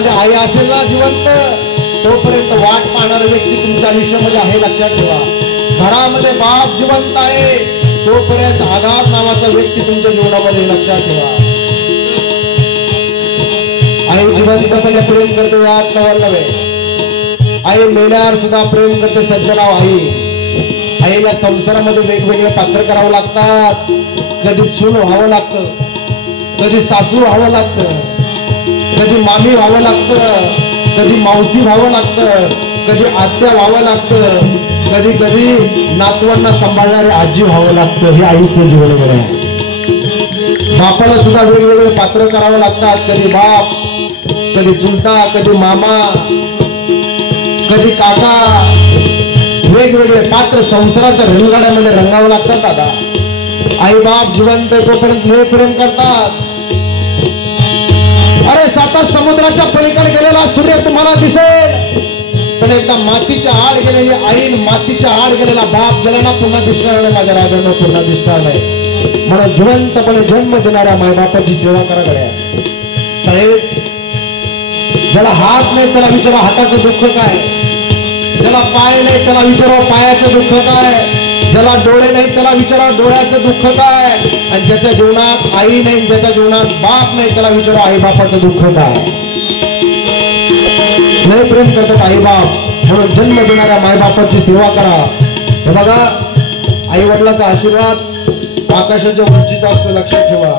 घरामध्ये आई असेल ना जिवंत, तोपर्यंत वाट पाहणारा व्यक्ती तुमच्या आयुष्यामध्ये आहे, लक्षात ठेवा. घरामध्ये बाप जिवंत आहे, तोपर्यंत आधार नावाचा व्यक्ती तुमच्या जीवनामध्ये, लक्षात ठेवा. आई जिवंतपणे प्रेम करते, यात नवल नव्हे. आई मेल्यावर सुद्धा प्रेम करते, सज्जनाव. आईला संसारामध्ये वेगवेगळे पात्र करावं लागतात. कधी सून व्हावं लागतं, कधी सासू व्हावं लागतं, कधी मामी व्हावं लागतं, कधी मावशी व्हावं लागतं, कधी आत्या व्हावं लागतं, कधी कधी नातवांना सांभाळणारे आजी व्हावं लागतं. हे आईचं जीवन आहे. बापाला सुद्धा वेगवेगळे पात्र करावं लागतात. कधी बाप, कधी चुलता, कधी मामा, कधी काका, वेगवेगळे पात्र संसाराच्या रंगगाड्यामध्ये रंगावं लागतात. दादा, आई बाप जिवंत तोपर्यंत हे प्रेम करतात. अरे 7 समुद्राच्या पलीकडे गेलेला सूर्य तुम्हाला दिसेल, पण एकदा मातीच्या आड गेलेली आई, मातीच्या आड गेलेला बाप गेला ना, पुन्हा दिसणार नाही. माझ्या राजांना पुन्हा दिसणार नाही. म्हणून जिवंतपणे जन्म देणाऱ्या मायबापाची सेवा करा गड्या. साहेब, ज्याला हात नाही त्याला विचारा हाताचं दुःख काय, ज्याला पाय नाही त्याला विचारा पायाचं दुःख काय, ज्याला डोळे नाही त्याला विचारा डोळ्याचं दुःख काय, आणि ज्याच्या जीवनात आई नाही, ज्याच्या जीवनात बाप नाही, त्याला विचारा आई बापाचं दुःख काय. लय प्रेम करतात आई बाप. म्हणून जन्म देणाऱ्या मायबापाची सेवा करा. हे बघा, आई वडिलांचा आशीर्वाद आकाशाच्या उंचीचा असतो, लक्षात ठेवा.